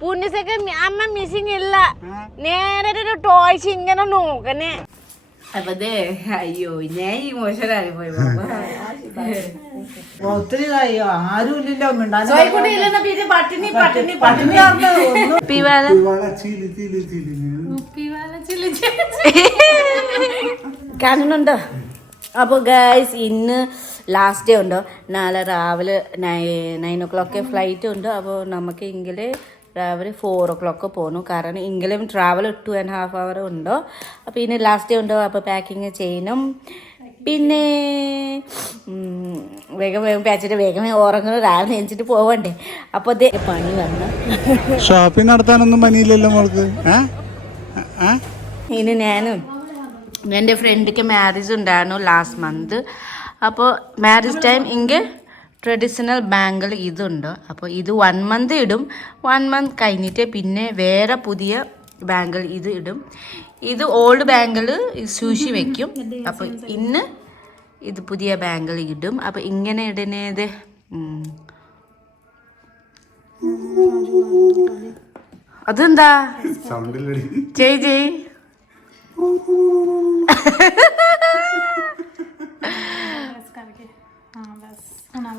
പുണ്യസൊക്കെ അമ്മ മിസ്സിങ് ഇല്ല. നേരെ ഒരു ടോയ്സ് ഇങ്ങനെ നോക്കണേ. അപ്പൊ അയ്യോ ഞാൻ ഇമോഷനായി പോയി ഒത്തിരി പട്ടിണി പട്ടിണി പട്ടിണി കാണുന്നുണ്ടോ അപ്പോൾ ഗൈസ് ഇന്ന് ലാസ്റ്റ് ഡേ ഉണ്ടോ? നാളെ രാവിലെ നയൻ ഓ ക്ലോക്ക് ഫ്ലൈറ്റ് ഉണ്ട്? അപ്പോൾ നമുക്ക് എങ്കിൽ രാവിലെ ഫോർ ഓ ക്ലോക്ക് പോകണം കാരണം എങ്കിലും travel two and half hour ഉണ്ടോ? അപ്പോൾ ഇനി ലാസ്റ്റ് ഡേ ഉണ്ടോ? അപ്പോൾ പാക്കിങ് ചെയ്യണം. പിന്നെ വേഗം വേഗം പാച്ചിട്ട് വേഗം ഉറങ്ങണം. രാവിലെ എണിച്ചിട്ട് പോവണ്ടേ? അപ്പോൾ അതേ പണി വന്നു. ഷോപ്പിംഗ് നടത്താനൊന്നും പനിയില്ലല്ലോ മോൾക്ക്. ഇനി ഞാനും എന്റെ ഫ്രണ്ടിക്ക് മാരേജ് ഉണ്ടായിരുന്നു ലാസ്റ്റ് മന്ത് അപ്പോൾ മാരേജ് ടൈം ഇങ്ങ് ട്രഡീഷണൽ ബാങ്കിൾ ഇതുണ്ട്. അപ്പോൾ ഇത് വൺ മന്ത് ഇടും. വൺ മന്ത് കഴിഞ്ഞിട്ട് പിന്നെ വേറെ പുതിയ ബാങ്കിൾ ഇത് ഇടും. ഇത് ഓൾഡ് ബാങ്കിൾ സൂഷി വെക്കും. അപ്പോൾ ഇന്ന് ഇത് പുതിയ ബാങ്കിൾ ഇടും. അപ്പോൾ ഇങ്ങനെ ഇടുന്നത്. അതെന്താ? ജയ് ജയ്. बना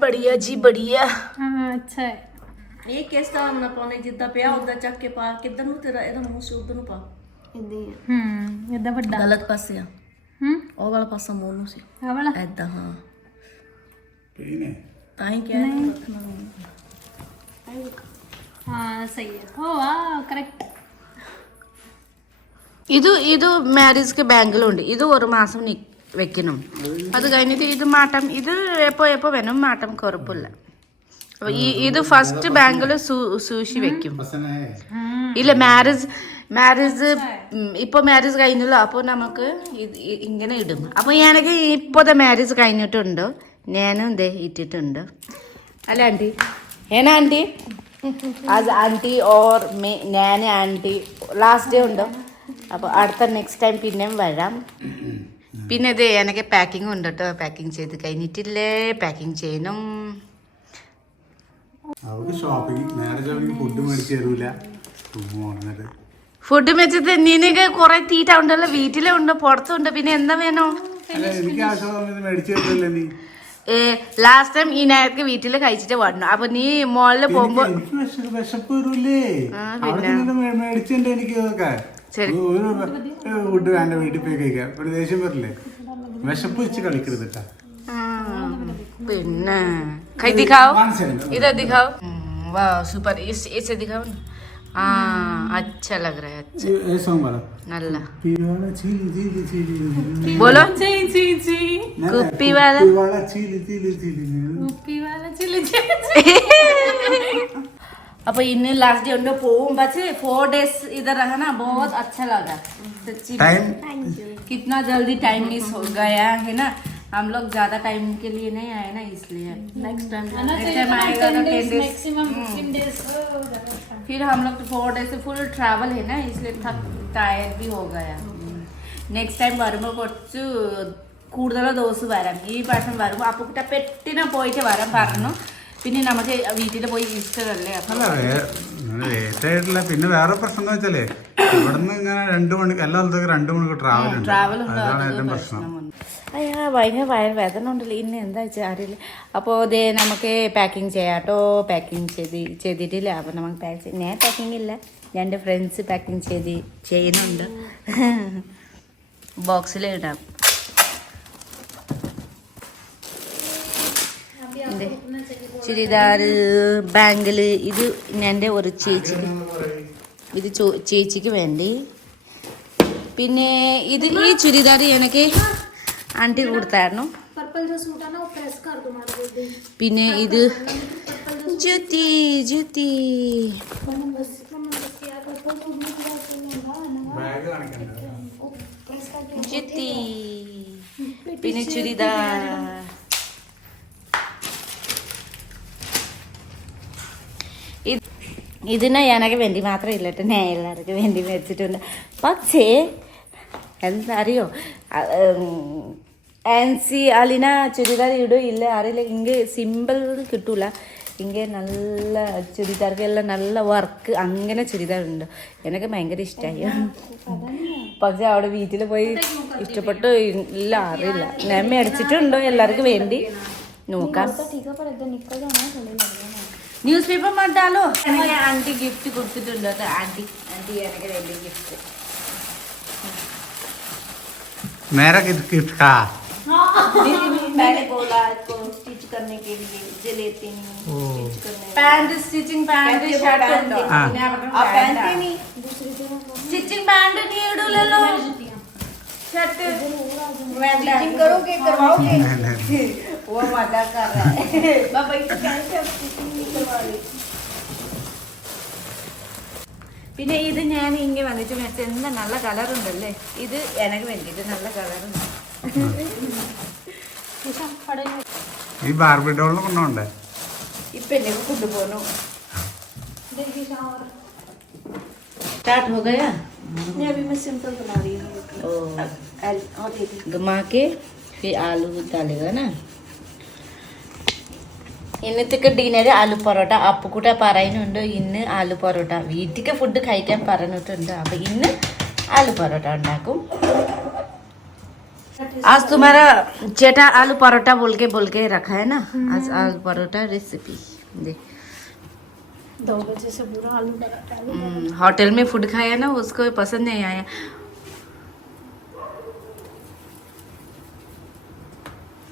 बढ़िया जी बढ़िया। हाँ अच्छा ये किस तरह तो ना पाने जिद्दा पिया उदा चक के पा किधर नु से उधर पा। गलत पासे वाला पासा मुँह से। हाँ। आ वाला करेक्ट मैरिज के बैंगल उंडी और मासम नी വെക്കണം അത് കഴിഞ്ഞിട്ട് ഇത് മാട്ടം ഇത് എപ്പോ എപ്പോ വേണം മാട്ടം കുഴപ്പമില്ല ഈ ഇത് ഫസ്റ്റ് ബാങ്കിൽ സൂഷി വെക്കും. ഇല്ല മാരേജ് മാരേജ് ഇപ്പൊ മാരേജ് കഴിഞ്ഞല്ലോ. അപ്പോൾ നമുക്ക് ഇത് ഇങ്ങനെ ഇടും. അപ്പൊ എനിക്ക് ഇപ്പോഴത്തെ മാരേജ് കഴിഞ്ഞിട്ടുണ്ട്. ഞാനും ദേ ഇട്ടിട്ടുണ്ട്. അല്ല ആന്റി. ഏനാ ആന്റി? അത് ആന്റി ഓർ മേ ഞാൻ ആന്റി. ലാസ്റ്റ് ഡേ ഉണ്ടോ? അപ്പോൾ അടുത്ത നെക്സ്റ്റ് ടൈം പിന്നെയും വരാം. പിന്നെ ഇത് എനിക്ക് പാക്കിംഗ് ഉണ്ട് കേട്ടോ പാക്കിംഗ് ചെയ്ത് കഴിഞ്ഞിട്ടില്ലേ? പാക്കിംഗ് ചെയ്യണം. ഫുഡ് വെച്ചിട്ട് നിനക്ക് കുറെ തീറ്റ ഉണ്ടല്ലോ. വീട്ടിലും ഉണ്ട് പുറത്തുണ്ട് പിന്നെ എന്താ വേണോ? ലാസ്റ്റ് ടൈം ഈ നേരത്തെ വീട്ടിൽ കഴിച്ചിട്ട് വന്നു. അപ്പൊ നീ മോളിൽ പോകുമ്പോ വിശപ്പ് വരൂലേ. എനിക്ക് ശരി. ഒരു ഫുഡ് വേണ്ട വീട്ടിൽ പോയി കഴിക്കാം. ഇവിടെ ദേഷ്യം വരില്ലേ? വിശപ്പ് വെച്ച് കളിക്കരുത് കേട്ടാ. പിന്നെ. കൈ ദിഖാവോ ഇതാ ദിഖാവോ വാ സൂപ്പർ. ഇസ് ദിഖാവോ अच्छा लग रहा है अच्छा ये सॉन्ग वाला नल्ला पीवाला चील चील चील बोलो ची ची ची कुप्पी वाला पीवाला चील चील चील वाला चील चील अब इन लास्ट डे उनको पोम बचे फोर डेज इधर रहा ना बहुत अच्छा लगा सच्ची में। टाइम कितना जल्दी टाइम मिस हो गया है ना हम लोग ज्यादा टाइम के लिए नहीं आए ना इसलिए नेक्स्ट टाइम नेक्स्ट टाइम आएगा तो टेन डेज मैक्सिमम 15 डेज हो जाता फिर हम लोग तो फोर डेज से फुल ट्रैवल है ना इसलिए थक टायर्ड भी हो गया നെക്സ്റ്റ് ടൈം വരുമ്പോൾ കുറച്ച് കൂടുതൽ ദിവസം വരാം ഈ പ്രാവശ്യം വരുമ്പോൾ അപ്പുക്കിട്ട പെട്ടിനെ പോയിട്ട് വരാൻ പറഞ്ഞു പിന്നെ നമുക്ക് വീട്ടിൽ പോയി ഈസ്റ്റർ അല്ലേ? അല്ല ലേറ്റ് പിന്നെ വേറെ പ്രശ്നം എന്ന് വെച്ചാലേ ഇവിടുന്ന് ഇങ്ങനെ രണ്ടു മണിക്ക് എല്ലാ സ്ഥലത്തേക്ക് രണ്ടു മണിക്കൂർ ട്രാവൽ ഉണ്ട്. ട്രാവൽ ഉണ്ട്. അതാണ് അത് ഏറ്റവും പ്രശ്നം അയ്യാ ഭയങ്കര ഭയങ്കര വേദന ഉണ്ടല്ലോ. ഇന്ന് എന്താ വെച്ചാൽ അറിയില്ല. അപ്പോൾ ഇതേ നമുക്ക് പാക്കിംഗ് ചെയ്യാട്ടോ. പാക്കിങ് ചെയ്ത് ചെയ്തിട്ടില്ല. അപ്പോൾ നമുക്ക് പാക്ക് ഞാൻ പാക്കിങ് ഇല്ല. എന്റെ ഫ്രണ്ട്സ് പാക്കിങ് ചെയ്ത് ചെയ്യുന്നുണ്ട്. ബോക്സിൽ ഇടാം. എന്റെ ചുരിദാർ ബാങ്കിൽ ഇത് എന്റെ ഒരു ചേച്ചിക്ക്. ഇത് ചേച്ചിക്ക് വേണ്ടി. പിന്നെ ഇത് ഈ ചുരിദാർ എനിക്ക് ആണ്ടി കൊടുത്തായിരുന്നു. പിന്നെ ഇത് ജ്യുതി ജ്യുതി. ജ്യുതി. പിന്നെ ചുരിദാർ. ഇതിന് ഞാനൊക്കെ വേണ്ടി മാത്രം ഇല്ലട്ടെ ഞാൻ എല്ലാവർക്കും വേണ്ടി വെച്ചിട്ടുണ്ട്. പക്ഷേ എന്താ അറിയോ? ആൻസി അലിന ചുരിദാർ ഇടും ഇല്ല അറിയില്ല. ഇങ്ങ സിമ്പിൾ കിട്ടൂല. ഇങ്ങനെ നല്ല ചുരിദാർക്കെല്ലാം നല്ല വർക്ക് അങ്ങനെ ചുരിദാർ ഉണ്ട് എനിക്ക് ഭയങ്കര ഇഷ്ടമായി പക്ഷെ അവിടെ വീട്ടിൽ പോയി ഇഷ്ടപ്പെട്ടു ഇല്ല അറിയില്ല. ഞാൻ മേടിച്ചിട്ടുണ്ടോ എല്ലാവർക്കും വേണ്ടി? നോക്കാം. ന്യൂസ് പേപ്പർ മട്ടാലോ എനിക്ക് ആന്റി ഗിഫ്റ്റ് കൊടുത്തിട്ടുണ്ട് അത് ആന്റി ആന്റി എനിക്ക് വേണ്ടി ഗിഫ്റ്റ് मेरा गिफ्ट गिफ्ट का मैंने बोला इसको स्टिच करने के लिए मुझे लेते नहीं ओ स्टिच करने പാന്റ് സ്റ്റിച്ചിങ് പാന്റ് ഷർട്ട് ഉണ്ടോ ആ. आप पहनते नहीं സ്റ്റിച്ചിങ് പാന്റ് നീ ഇടൂലല്ലോ ഷർട്ട് स्टिचिंग करोगे करवाओगे नहीं, नहीं। वो मजाक कर रहा है बाबा ये तो कैसे आप स्टिचिंग नहीं करवा रहे പിന്നെ ഇത് ഞാൻ ഇങ്ങനെ വന്നിട്ട് മേടിച്ച എന്താ നല്ല കളർ ഉണ്ടല്ലേ ഇത് എനിക്ക് വേണ്ടിയിട്ട് നല്ല കളറുണ്ട് ഈ ബാർബി ഡോളിനെ കൊണ്ടുപോണ്ടേ ഇപ്പൊ എന്നെ കൊണ്ടുപോകണു स्टार्ट हो गया नहीं अभी मैं सिंपल बना रही हूँ ओ एल- हाँ दे दी ഗമാ के फिर आलू डालेगा ना ഇന്നത്തേക്ക് ഡിന്നർ ആലു പൊറോട്ട അപ്പുക്കുട്ട പറയുന്നുണ്ട് ഇന്ന് ആലു പൊറോട്ട വീട്ടിലേക്ക് ഫുഡ് കഴിക്കാൻ പറഞ്ഞിട്ടുണ്ട് അപ്പൊ ഇന്ന് ആലു പൊറോട്ട ഉണ്ടാക്കും आज तुम्हारा जेठा आलू परोठा बोल के बोल के रखा है ना आज आलू परोठा रेसिपी देख दो बजे से पूरा आलू पराठा हम्म, होटल में फूड खाया ना उसको पसंद नहीं आया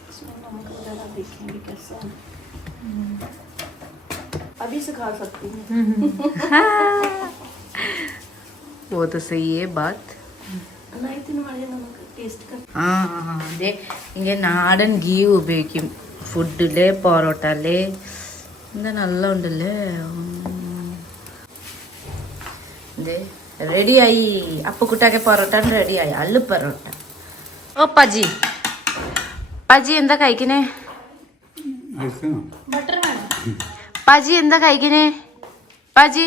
इसमें नमक वगैरह देखेंगे कैसा है अभी से खा सकती हूँ वो तो सही है बात नहीं तो हमारे नमक टेस्ट कर ആ അതെ ഇങ്ങനെ നാടൻ ഗീ ഉപയോഗിക്കും ഫുഡില് പൊറോട്ടയില് എന്താ നല്ല ഉണ്ടല്ലേ റെഡിയായി അപ്പക്കുട്ടാക്കെ പൊറോട്ട റെഡിയായി അല്ലു പൊറോട്ട ഓ പജി പജി എന്താ കഴിക്കണേ ऐसे ना പാജി എന്താ കഴിക്കണേ? പാജി.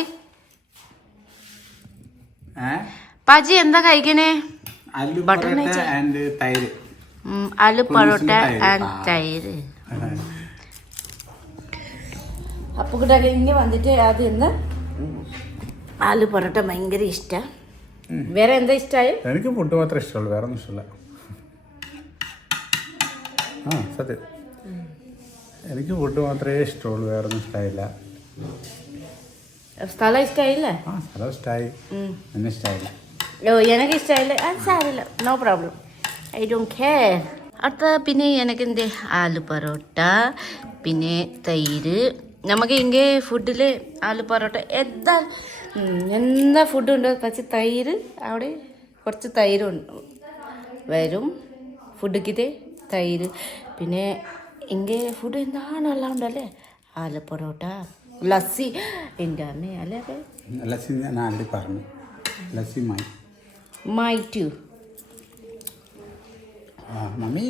പാജി എന്താ കഴിക്കണേ? അലു പൊറോട്ട ആൻഡ് തൈര്. അപ്പുക്കുട്ടൊക്കെ ഇങ്ങനെ വന്നിട്ട് ആദ്യം എന്ന് ആലു പൊറോട്ട ഭയങ്കര ഇഷ്ട. വേറെ എന്താ ഇഷ്ടായി? എനിക്ക് ഫുഡ് മാത്രം ഇഷ്ടമുള്ളൂ വേറെ ഒന്നും ഇഷ്ടമില്ല എനിക്ക് ഫുഡ് മാത്രമേ ഇഷ്ടമുള്ളൂ വേറെ ഒന്നും ഇഷ്ടമായില്ല സ്ഥലം ഇഷ്ടമായില്ലേ ആ സ്ഥലം ഇഷ്ടമായി. എന്നെ ഇഷ്ടമായില്ല ഓ എനിക്ക് ഇഷ്ടമായില്ല അത് സാരില്ല. No problem I don't care അടുത്ത പിന്നെ എനിക്ക് എന്ത് ആലു പൊറോട്ട പിന്നെ തൈര്. നമുക്ക് ഇങ്ങനെ ഫുഡിൽ ആലു പൊറോട്ട എന്താ? എന്താ ഫുഡ് ഉണ്ട്? പക്ഷെ തൈര് അവിടെ കുറച്ച് തൈര് വരും. ഫുഡിക്കിത്തെ തൈര്. പിന്നെ ഇങ്ങനെ ഫുഡ് എന്താണ് ഉണ്ടല്ലേ ആല പൊറോട്ട ലസ്സി എന്റെ അമ്മ അല്ലേ ലസ്സി ഞാൻ ആൾറെഡി പറഞ്ഞു ലസ്സി മൈ മൈ ടു ആ മമ്മി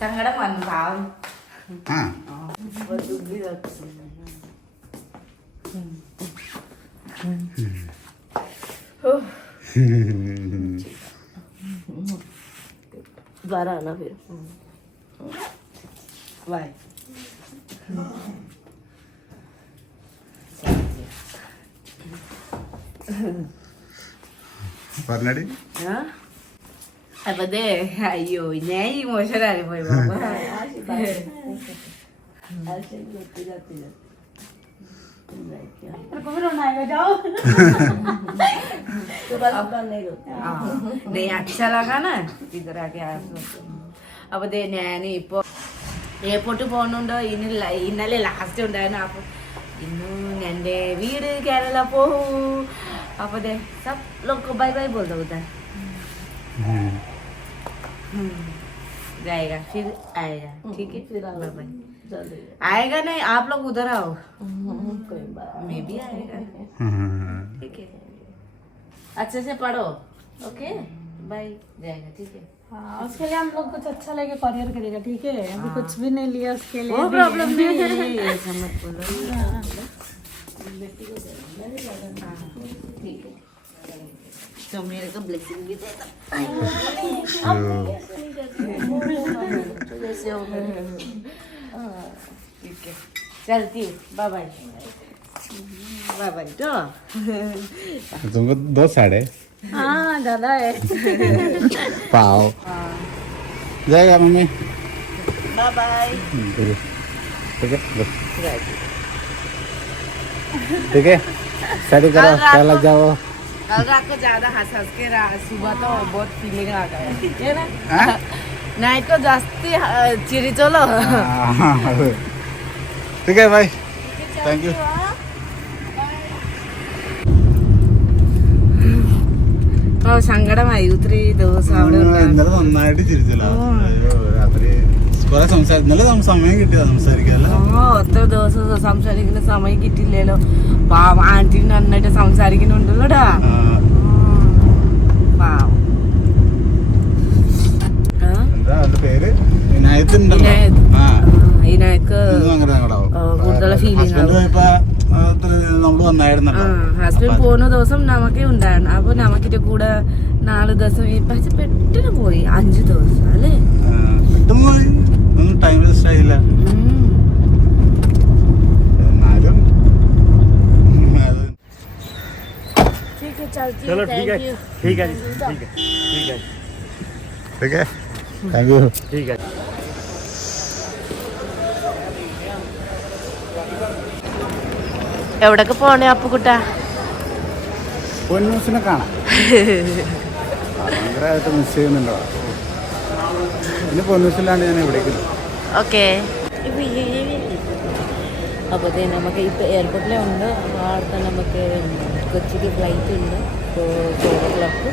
സങ്കടം വന്നു പാവം ആ दोबारा आना फिर ബൈ പറഞ്ഞടി അപ്പൊ ദേ അയ്യോ ഞാൻ ഇമോഷനായി പോയി ബാബ നീ അക്ഷരാകാണ് ഇതരാക്കി അപ്പൊ ദേ ഞാൻ ഇപ്പൊ എയർപോർട്ടിൽ പോകുന്നുണ്ടോ ഇന്ന് ഇന്നലെ ലാസ്റ്റ് ഉണ്ടായിരുന്നു അപ്പൊ ഇന്ന് എന്റെ വീട് കേരള പോകൂ അപ്പൊ ദേ സബ് ലോക്ക് ബൈ ബൈ ബോൾ ദോ ഉധർ जाएगा फिर आएगा ठीक है फिर बाय बाय आएगा नहीं आप लोग उधर आओ मैं भी आएगा ठीक है अच्छे से पढ़ो ओके बाय जाएगा ठीक है। हाँ उसके लिए हम लोग कुछ अच्छा लगे करियर करेगा ठीक है? अभी कुछ भी नहीं लिया उसके लिए वो प्रॉब्लम नहीं। है। ऐसा बोलो ठीक है। तो मेरे को ब्लेसिंग भी देता जैसे हो ठीक है। चलती बाय बाय तुमको दो साढ़े। हाँ दादा है। पाओ। जाएगा मम्मी। बाय बाय ठीक है ठीक है। साड़ी करो चला जाओ। कल रात को ज़्यादा हंस हंस के रहा सुबह तो बहुत फीलिंग आ गया। है ना? हाँ? नाइट को जास्ती हाँ, चिरी चलो। हाँ, ठीक है भाई थैंक यू ഓ സങ്കടമായി. ഒത്തിരി ദിവസം അവിടെ ഉണ്ടായിരുന്നു. ഇന്നലെ നന്നായിട്ട് ചിരിച്ചല്ലോ രാത്രി സമയം സംസാരിക്കാല്ലോ ഓ ഒത്തിരി ദിവസം സംസാരിക്കുന്ന സമയം കിട്ടില്ലല്ലോ പാവം ആന്റി നന്നായിട്ട് സംസാരിക്കുന്നുണ്ടല്ലോടാ. പാവം. പേര്? വിനായത്ത് ആ, കൂടുതൽ feeling ഹസ്ബൻഡ് പോയപ്പോ അത്ര നമ്മള് വന്നായിരുന്നല്ലോ ഹസ്ബൻഡ് പോകുന്ന ദിവസം നമുക്കേ ഉണ്ടായിരുന്നു അപ്പൊ നമുക്കിന്റെ കൂടെ നാല് ദിവസം ഈ പക്ഷെ പെട്ടെന്ന് പോയി അഞ്ചു ദിവസം അല്ലേ ആ, പെട്ടെന്ന് പോയി ഒന്നും ടൈം വേസ്റ്റ് ആയില്ല ഉം. എന്നാലും ഉം, അത് चलो ठीक है ठीक है जी, ठीक है ठीक है ठीक है താങ്ക് യു ठीक है എവിടൊക്കെ പോണേ അപ്പുക്കുട്ട പൊന്നൂസിനെ കാണാം. ഭയങ്കരമായിട്ട് മിസ് ചെയ്യുന്നുണ്ടോ? ഇനി പൊന്നൂസില്ലാണ്ട് ഞാൻ എവിടേക്കില്ല ഓക്കെ. അപ്പോൾ നമുക്ക് ഇപ്പോൾ എയർപോർട്ടിലേ ഉണ്ട്. അപ്പോൾ അവിടുത്തെ നമുക്ക് കൊച്ചിക്ക് ഫ്ലൈറ്റ് ഉണ്ട്. ഫോർ ഓ ക്ലോക്ക്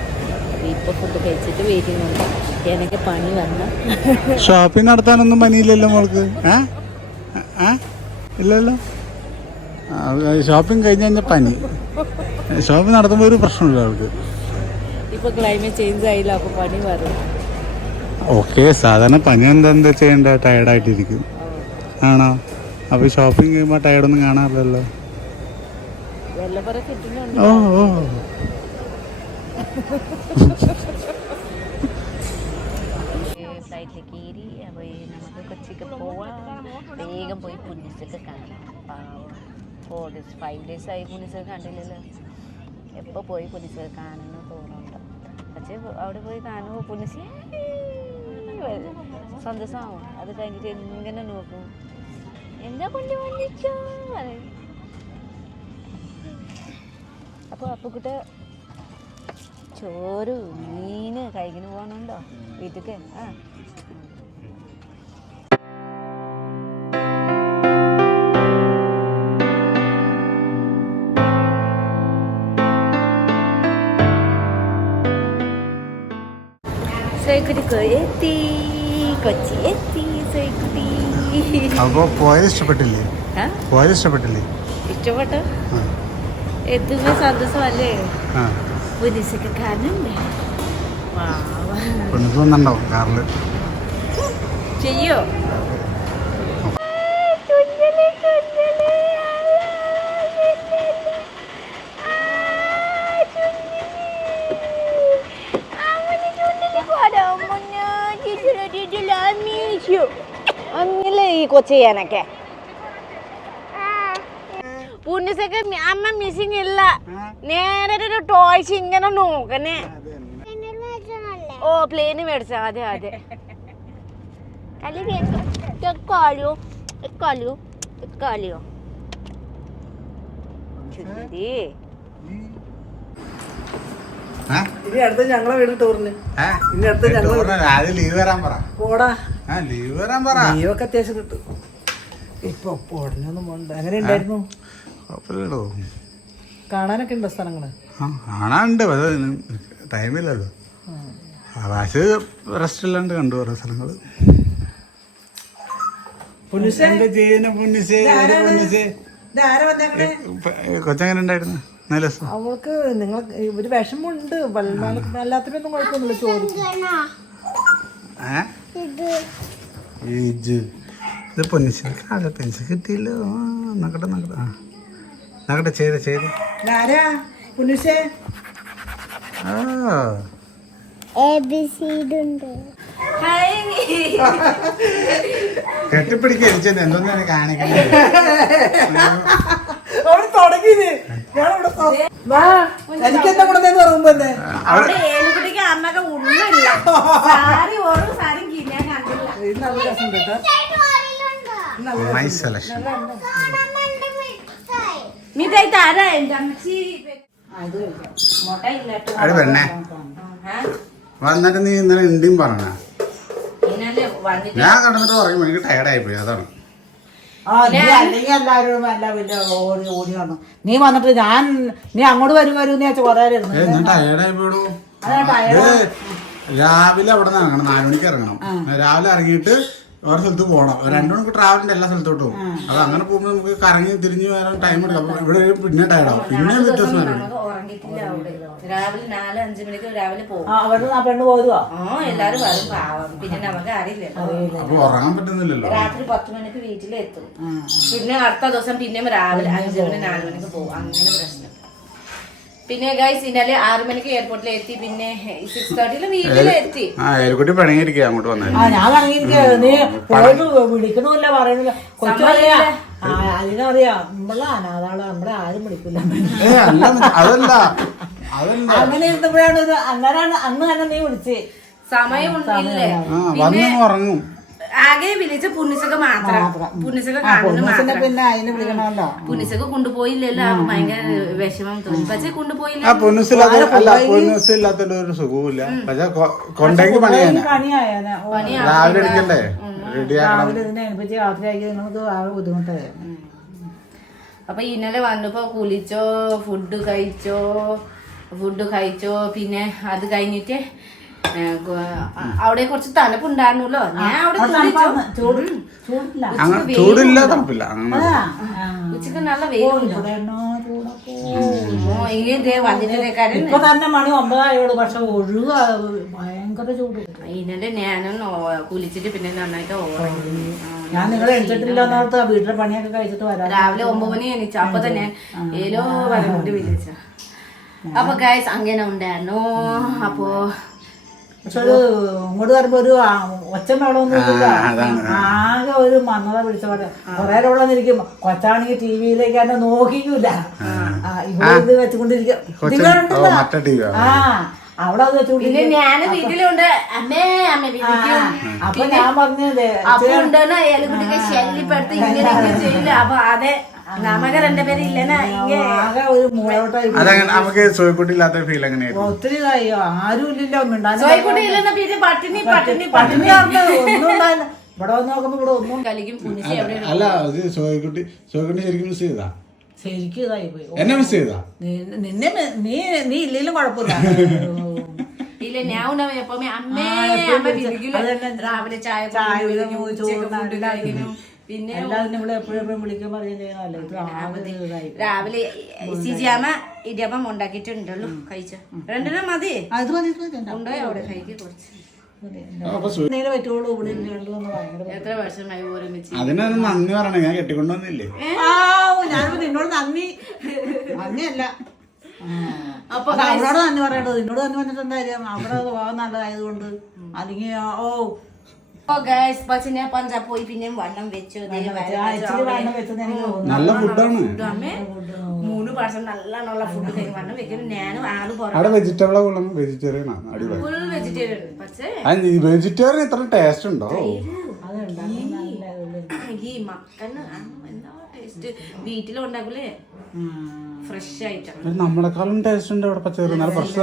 അപ്പോൾ ഇപ്പോൾ ഫുഡ് കഴിച്ചിട്ട് വെയിറ്റിംഗ് ഉണ്ട്. എനിക്ക് പണി വന്ന ഷോപ്പിംഗ് നടത്താനൊന്നും പനിയില്ലല്ലോ മോൾക്ക്. ഇല്ലല്ലോ? ഷോപ്പിംഗ് കഴിഞ്ഞ് കഴിഞ്ഞാൽ പനി. ഷോപ്പിംഗ് നടത്തുമ്പോൾ ഒരു പ്രശ്നമില്ല അവൾക്ക്. ഇപ്പോൾ ക്ലൈമറ്റ് ചേഞ്ച് ആയില്ല അപ്പോൾ പണി വരും ഓക്കെ സാധാരണ പനി എന്താ എന്താ ചെയ്യണ്ട? ടയർഡായിട്ടിരിക്കും ആണോ? അപ്പൊ ഷോപ്പിംഗ് ചെയ്യുമ്പോൾ ടയർഡൊന്നും കാണാറില്ലല്ലോ. ഓ ഓ. ഫ്ലൈറ്റിലേക്ക് കയറി അപ്പോൾ നമുക്ക് കൊച്ചിക്ക് പോവാം. വേഗം പോയി പുന്നീസൊക്കെ കാണാം. പാവം. ഫോർ ഡേയ്സ് ഫൈവ് ഡേയ്സ് ആയി പോലീസ് കണ്ടില്ലല്ലോ. എപ്പോൾ പോയി പോലീസ് കാണുന്ന തോന്നുന്നുണ്ട്. പക്ഷേ അവിടെ പോയി കാണുമ്പോൾ പോലീസ് സന്തോഷമാവും. അത് കഴിഞ്ഞിട്ട് എങ്ങനെ നോക്കും? എന്താ കൊണ്ട് വന്നിച്ചോ അപ്പോൾ അപ്പക്കുട്ട ചോറ് മീന് കഴിക്കുന്നു പോകണുണ്ടോ വീട്ടിലേക്ക് ആ. സോയ്ക്കുട്ടി എത്തി. കൊച്ചി എത്തി പോയത് ഇഷ്ടപ്പെട്ടില്ലേ? പോയത് ഇഷ്ടപ്പെട്ടില്ലേ? ഇഷ്ടപ്പെട്ടോ? എത്തുമ്പോ സന്തോഷമല്ലേ? പോലീസൊക്കെ കാണണ്ടേ വന്നിട്ടുണ്ടാവും കാറിൽ ചെയ്യോ അന്നില്ലേ ഈ കൊച്ചെയ്യാനൊക്കെ പുണ്യസൊക്കെ അമ്മ മിസ്സിങ് ഇല്ല. നേരെ ഒരു ടോയ്സ് ഇങ്ങനെ നോക്കണേ. ഓ പ്ലെയിന് മേടിച്ച. അതെ അതെ. കല്ലി എക്കാളിയോ എക്കാളിയോ എക്കാളിയോ? ഇനി അടുത്ത് ഞങ്ങളെ വീട് ടൂറിന്? ഇനി അടുത്ത ഞങ്ങളെ ആദ്യം ലീവ് വരാൻ പറ. ആ ലീവ് അത്യാവശ്യം കിട്ടും. ഇപ്പൊ ഉടനൊന്നും എങ്ങനെ ഉണ്ടായിരുന്നു? കുഴപ്പമില്ലടോ കാണാനൊക്കെ ഉണ്ടോ സ്ഥലങ്ങൾ? കാണാനുണ്ട് പക്ഷേ ടൈമില്ലല്ലോ ആകാശ് റെസ്റ്റ് ഇല്ലാണ്ട് കണ്ടു ഓരോ സ്ഥലങ്ങൾ. കൊച്ചങ്ങനെ ഉണ്ടായിരുന്നു നല്ല അവൾക്ക് നിങ്ങൾ ഒരു വിഷമുണ്ട് അല്ലാത്തതൊന്നും കുഴപ്പമൊന്നുമില്ല ചോദിച്ചു. ഏ? ഇജ്ജ്. ഇത് കാല പെൻസിൽ കിട്ടിയില്ല. നോക്കട്ടെ നോക്കട്ടെ ആ. നോക്കട്ടെ ചെയ്ത് ചെയ്ത്. കെട്ടിപ്പിടിക്കരിച്ചത് എന്തോന്നാണ് കാണിക്കുന്നത്? എനിക്കെന്താ കൂടെ പറയുമ്പോ അമ്മയ്ക്ക് ഉള്ളില്ല. സാരി ഓരോ സാരി ഇത് നല്ല രസം കേട്ടോ. നൈസ് സെലക്ഷൻ മിഠായി. താരാ. എന്റെ അമ്മച്ചി മുട്ടയില്ല കേട്ടോ. അത് പെണ്ണേ. വന്നിട്ട് നീ ഇന്നലെ ഇന്ത്യയും പറഞ്ഞ. ഞാൻ കണ്ടിട്ട് പറയും എനിക്ക് ടയർഡായി പോയി. അതാണ്. ആ നീ അല്ലെങ്കിൽ എല്ലാവരും എല്ലാം വലിയ ഓടി ഓടി വന്നു. നീ വന്നിട്ട് ഞാൻ നീ അങ്ങോട്ട് വരും വരും കൊറേ ഞാൻ ടയർഡായി പോയി രാവിലെ അവിടെ നിന്ന് ഇറങ്ങണം നാലുമണിക്ക് ഇറങ്ങണം. രാവിലെ ഇറങ്ങിയിട്ട് ഓരോ സ്ഥലത്ത് പോകണം. രണ്ടു മണിക്ക് ട്രാവലിന്റെ എല്ലാ സ്ഥലത്തോട്ട് പോകും അത് അങ്ങനെ പോകുമ്പോൾ നമുക്ക് കറങ്ങി തിരിഞ്ഞ് വരാൻ ടൈം എടുക്കും. അപ്പൊ ഇവിടെ പിന്നെ ടയർഡാവും പിന്നെ വ്യത്യാസം നമുക്ക് ഉറങ്ങിയിട്ടില്ല അവിടെ. രാവിലെ നാല് അഞ്ചു മണിക്ക് രാവിലെ പോകും. എല്ലാരും വരും. പാവം. പിന്നെ നമുക്ക് അറിയില്ല. അപ്പൊ ഉറങ്ങാൻ പറ്റുന്നില്ലല്ലോ. രാത്രി പത്ത് മണിക്ക് വീട്ടിലെത്തും. പിന്നെ അടുത്ത ദിവസം പിന്നെയും രാവിലെ അഞ്ചു മണി നാല് മണിക്ക് പോകും. അങ്ങനെ പ്രശ്നം. പിന്നെ ഗൈസ് ഇന്നലെ ആറു മണിക്ക് എയർപോർട്ടിൽ എത്തി പിന്നെ സിക്സ് തേർട്ടിയിൽ വീട്ടിലെത്തി ആ ഏൽക്കുട്ടി പിണങ്ങിയിരിക്കുക അങ്ങോട്ട് വന്നത് ആ ഞാൻ പോയിട്ട് വിളിക്കണമില്ല കൊച്ചറിയാ അതിനറിയാ. നമ്മളെ അനാഥാൾ നമ്മളെ ആരും വിളിക്കില്ല അതല്ല. അതല്ല. അങ്ങനെ ഇരുന്നപ്പോഴാണ് ഒരു അന്നേരാണ് അന്ന് തന്നെ നീ വിളിച്ചേ. സമയം ആ വന്നു ഉറങ്ങും ആകെ വിളിച്ച പുണ്യസക മാത്രം. പുണ്യസക കാണുന്നു പിന്നെ മാത്രം. പിന്നെ അതിന് വിളിക്കണമല്ലോ. പുണ്യസക കൊണ്ടുപോയില്ലല്ലോ. ഭയങ്കര വിഷമം തോന്നി. പക്ഷെ കൊണ്ടുപോയില്ല. പക്ഷെ കൊണ്ടെങ്കിൽ രാവിലെ എടുക്കണ്ടേ? രാവിലെ ഇതിനെ അനുഭവിച്ച് നിങ്ങൾക്ക് ആകെ ബുദ്ധിമുട്ടായി അപ്പൊ ഇന്നലെ വന്നപ്പോ കുളിച്ചോ ഫുഡ് കഴിച്ചോ ഫുഡ് കഴിച്ചോ പിന്നെ അത് കഴിഞ്ഞിട്ട് അവിടെ കുറച്ച് തണുപ്പുണ്ടായിരുന്നല്ലോ. ഞാൻ അവിടെ ചൂടില്ല. ചൂടില്ല തണുപ്പില്ല ഉച്ചയ്ക്ക് നല്ല വെയിലുണ്ട് തന്നെ മണി ഒമ്പതായോട് പക്ഷെ ഒഴുക ഭയങ്കര ചൂട്. ഇന്നലെ ഞാനും കുലിച്ചിട്ട് കുളിച്ചിട്ട് പിന്നെ നന്നായിട്ട് ഓർമ്മ ഞാൻ നിങ്ങളെ എണിച്ചിട്ടില്ല എന്നോർത്ത് വീട്ടിലെ പണിയൊക്കെ കഴിച്ചിട്ട് വരാം രാവിലെ ഒമ്പത് മണി എണീച്ച. അപ്പൊ തന്നെ ഏലോ വരങ്ങോട്ട് വിളിച്ച അപ്പൊ ഗായ്സ് അങ്ങനെ ഉണ്ടായിരുന്നു. അപ്പോ പക്ഷെ ഒരു ഇങ്ങോട്ട് വരുമ്പോ ഒരു ഒച്ച മേളമൊന്നും ആകെ ഒരു മന്നത പിടിച്ച പോലെ. കുറെ വെള്ളം ഇരിക്കും കൊച്ചാണെങ്കിൽ ടി വിയിലേക്ക് തന്നെ ഇത് വെച്ചുകൊണ്ടിരിക്കും. ആ. അവിടെ അത് പിന്നെ വെച്ചുകൊണ്ടിരിക്കും ഞാൻ വീട്ടിലുണ്ട്. അമ്മേ അമ്മ വിളിക്കും അപ്പൊ ഞാൻ പറഞ്ഞത് അപ്പൊ ഉണ്ടെന്ന് ഏലുകുട്ടിക്ക് ശല്യപ്പെടുത്തി ഇങ്ങനെ ഇങ്ങനെ ചെയ്യില്ല. അപ്പൊ അതെ നമുക്ക് രണ്ടുപേരും ഇല്ലെന്നാ ഇങ്ങനെ ആകെ ഒരു മൂളോട്ടായി അതങ്ങനെ നമുക്ക് സോയിക്കുട്ടി ഇല്ലാത്ത ഫീൽ എങ്ങനെയായിരുന്നു? ഒത്തിരി ഇതായി. ആരും ഇല്ലല്ലോ മിണ്ടാനും സോയിക്കുട്ടി ഇല്ലെന്ന പിന്നെ പട്ടിണി പട്ടിണി പട്ടിണി കാരണം ഒന്നും ഉണ്ടായില്ല. ഇവിടെ വന്ന് നോക്കുമ്പോ ഇവിടെ ഒന്നും കളിക്കും എവിടെ അല്ല അത് സോയിക്കുട്ടി സോയിക്കുട്ടി ശരിക്കും മിസ് ചെയ്താ ശരിക്കും ഇതായി പോയി. എന്നെ മിസ് ചെയ്താ നി- നിന്നെ മെ- നീ നീ ഇല്ലെങ്കിലും കുഴപ്പമില്ല. ഇല്ല ഞാൻ ഉണ്ടാവും എപ്പോഴും അമ്മേ അമ്മ വിളിക്കില്ല രാവിലെ ചായ ചായ കുടിക്കും, കുടിക്കും, ഉച്ചയ്ക്ക് ചോറ് ഫുഡ് കഴിക്കണം പിന്നെ എല്ലാവരും ഇവിടെ എപ്പോഴും എപ്പോഴും വിളിക്കാൻ പറയുകയും ചെയ്യണമല്ലോ ഇത് ആകെ ഇതായി രാവിലെ സിജിയാമ്മ ഇടിയപ്പം ഉണ്ടാക്കിയിട്ടുണ്ടല്ലോ കഴിച്ച? രണ്ടെണ്ണം മതി. അത് മതി ഇത് മതി. ഉണ്ടോ അവിടെ കഴിക്കുക കുറച്ച്. എത്ര വർഷമായി ഒരുമിച്ച്? അതിനൊന്നും നന്ദി പറയണേ. ഞാൻ കെട്ടിക്കൊണ്ടുവന്നില്ലേ? ആ ഞാൻ നിന്നോട് നന്ദി. നന്ദിയല്ല. അപ്പൊ അവളോട് നന്ദി പറയണ്ടത്. നിന്നോട് നന്ദി പറഞ്ഞിട്ട് എന്താ കാര്യം? അവിടെ പോകാൻ നല്ലതായതുകൊണ്ട്. അല്ലെങ്കിൽ ഓ പക്ഷെ ഞാൻ പഞ്ചാബ് പോയി പിന്നെയും വണ്ണം വെച്ചു. നല്ല ഫുഡാണ് അമ്മേ മൂന്ന് പ്രാവശ്യം നല്ല നല്ല ഫുഡ് വണ്ണം വെക്കും ഞാനും ആൾ അവിടെ വെജിറ്റബിൾ കൊള്ളും വെജിറ്റേറിയൻ ആണ്. അടിപൊളി. ഫുൾ വെജിറ്റേറിയൻ പക്ഷേ വെജിറ്റേറിയൻ ഇത്ര ടേസ്റ്റ് ഉണ്ടോ? ഈ മക്കന് ടേസ്റ്റ് വീട്ടിലുണ്ടാക്കൂലേ? ഫ്രഷ് ആയിട്ടാണ് നമ്മളെക്കാളും ടേസ്റ്റ് ഉണ്ട് അവിടെ പച്ചക്കറി. നല്ല ഫ്രഷ്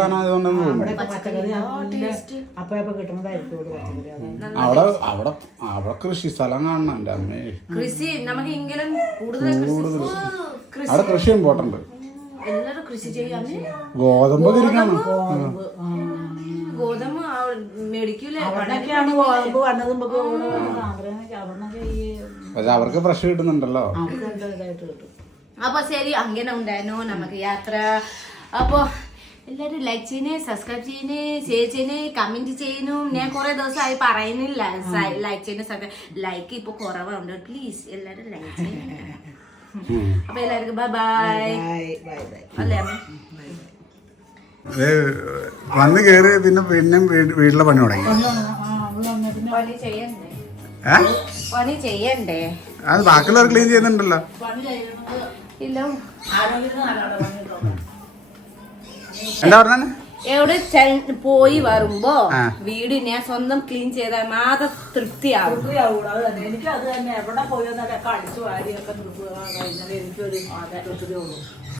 അവിടെ അവിടെ അവിടെ കൃഷി സ്ഥലം കാണണം എന്റെ അമ്മേ. കൃഷി നമുക്ക് എങ്കിലും കൂടുതൽ അവിടെ കൃഷി ഇമ്പോർട്ടന്റ് എല്ലാരും കൃഷി ചെയ്യാന്ന് ഗോതമ്പ് തിരിക്കണം. ഗോതമ്പ്. മേടിക്കൂലേ? ഗോതമ്പ് വന്നതും പക്ഷെ അവർക്ക് ഫ്രഷ് കിട്ടുന്നുണ്ടല്ലോ അവർക്ക് എന്താ ഇതായിട്ട് കിട്ടും അപ്പൊ ശരി അങ്ങനെ ഉണ്ടായിരുന്നു നമുക്ക് യാത്ര അപ്പൊ എല്ലാരും ലൈക്ക് ചെയ്യണേ സബ്സ്ക്രൈബ് ചെയ്യണേ ഷെയർ ചെയ്യണേ കമന്റ് ചെയ്യുന്നു ഞാൻ കുറെ ദിവസമായി പറയുന്നില്ല ലൈക്ക് ചെയ്യണേ സബ്സ്ക്രൈബ് ലൈക്ക് ഇപ്പൊ കുറവുണ്ട് പ്ലീസ് എല്ലാരും ലൈക്ക് ചെയ്യണേ അപ്പൊ എല്ലാവർക്കും bye bye bye bye bye അല്ലേ വന്ന് കേറി പിന്നെ പിന്നെ വീട്ടിലെ പണി തുടങ്ങി ചെയ്യണ്ടേ പണി ചെയ്യണ്ടേ? അത് ബാക്കിയുള്ളവർ ക്ലീൻ ചെയ്യുന്നുണ്ടല്ലോ. ഇല്ല. എന്താ പറഞ്ഞ? എവിടെ പോയി വരുമ്പോ വീടിനെ വീട് ഞാൻ സ്വന്തം ക്ലീൻ ചെയ്താൽ മാത്രം തൃപ്തിയാവും. എനിക്ക് അത് തന്നെ. എവിടെ പോയെന്നൊക്കെ അടിച്ചു വാരിയൊക്കെ തൃപ്തി എനിക്കൊരു തൃപ്തിയുള്ളൂ.